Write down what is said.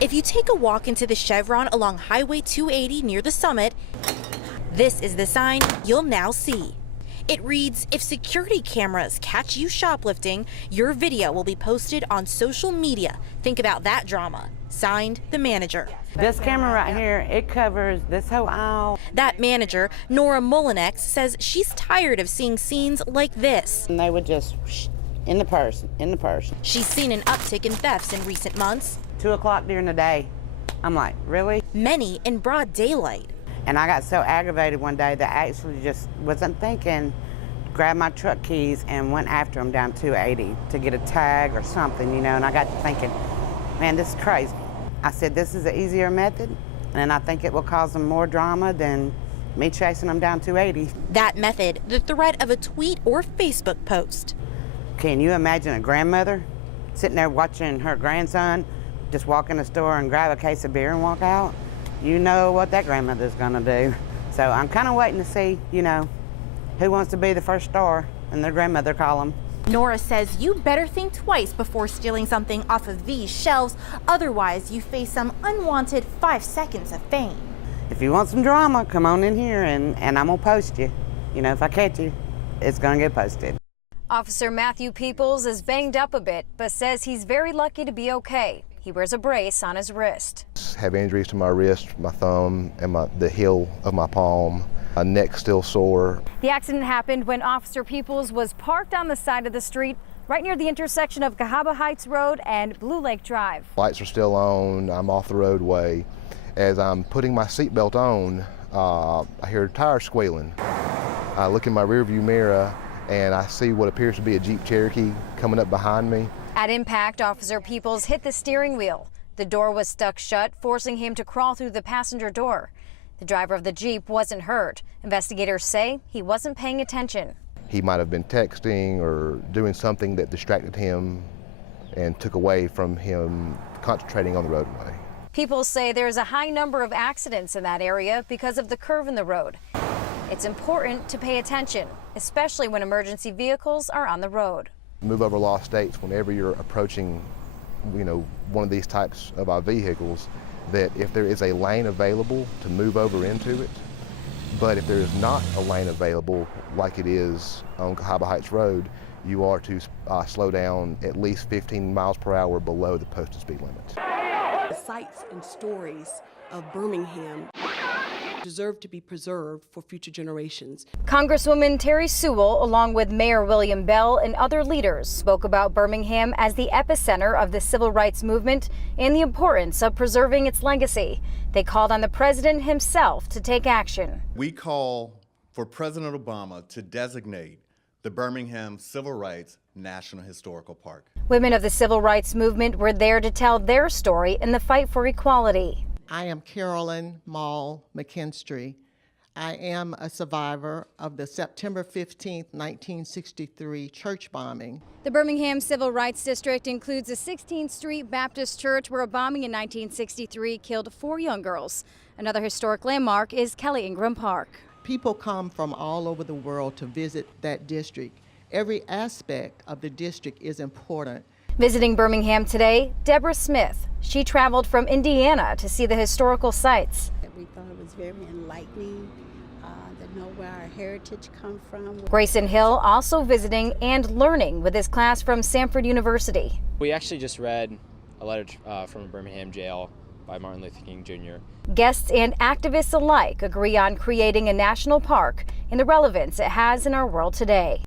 If you take a walk into the Chevron along Highway 280 near the summit, this is the sign you'll now see. It reads, if security cameras catch you shoplifting, your video will be posted on social media. Think about that drama. Signed, the manager. This camera right here, it covers this whole aisle. That manager, Nora Molinex, says she's tired of seeing scenes like this. And they would just, in the purse. She's seen an uptick in thefts in recent months. 2 o'clock during the day. I'm like, really? Many in broad daylight. And I got so aggravated one day that I actually just wasn't thinking, grabbed my truck keys and went after them down 280 to get a tag or something, you know, and I got to thinking, man, this is crazy. I said, this is an easier method, and I think it will cause them more drama than me chasing them down 280. That method, the threat of a tweet or Facebook post. Can you imagine a grandmother sitting there watching her grandson just walk in the store and grab a case of beer and walk out? You know what that grandmother's gonna do. So I'm kind of waiting to see, you know, who wants to be the first star in their grandmother column. Nora says you better think twice before stealing something off of these shelves. Otherwise, you face some unwanted 5 seconds of fame. If you want some drama, come on in here and I'm gonna post you. You know, if I catch you, it's gonna get posted. Officer Matthew Peoples is banged up a bit, but says he's very lucky to be okay. He wears a brace on his wrist. I have injuries to my wrist, my thumb, and the heel of my palm. My neck's still sore. The accident happened when Officer Peoples was parked on the side of the street right near the intersection of Cahaba Heights Road and Blue Lake Drive. Lights are still on. I'm off the roadway. As I'm putting my seatbelt on, I hear tires squealing. I look in my rearview mirror and I see what appears to be a Jeep Cherokee coming up behind me. At impact, Officer Peoples hit the steering wheel. The door was stuck shut, forcing him to crawl through the passenger door. The driver of the Jeep wasn't hurt. Investigators say he wasn't paying attention. He might have been texting or doing something that distracted him and took away from him concentrating on the roadway. People say there's a high number of accidents in that area because of the curve in the road. It's important to pay attention, especially when emergency vehicles are on the road. Move over law states whenever you're approaching, you know, one of these types of vehicles, that if there is a lane available to move over into it, but if there is not a lane available like it is on Cahaba Heights Road, you are to slow down at least 15 miles per hour below the posted speed limit. The sights and stories of Birmingham deserve to be preserved for future generations. Congresswoman Terry Sewell, along with Mayor William Bell and other leaders, spoke about Birmingham as the epicenter of the civil rights movement and the importance of preserving its legacy. They called on the president himself to take action. We call for President Obama to designate the Birmingham Civil Rights National Historical Park. Women of the civil rights movement were there to tell their story in the fight for equality. I am Carolyn Mall McKinstry. I am a survivor of the September 15, 1963 church bombing. The Birmingham Civil Rights District includes a 16th Street Baptist church where a bombing in 1963 killed 4 young girls. Another historic landmark is Kelly Ingram Park. People come from all over the world to visit that district. Every aspect of the district is important. Visiting Birmingham today, Deborah Smith. She traveled from Indiana to see the historical sites. We thought it was very enlightening to know where our heritage comes from. Grayson Hill also visiting and learning with his class from Samford University. We actually just read a letter from a Birmingham jail by Martin Luther King Jr. Guests and activists alike agree on creating a national park and the relevance it has in our world today.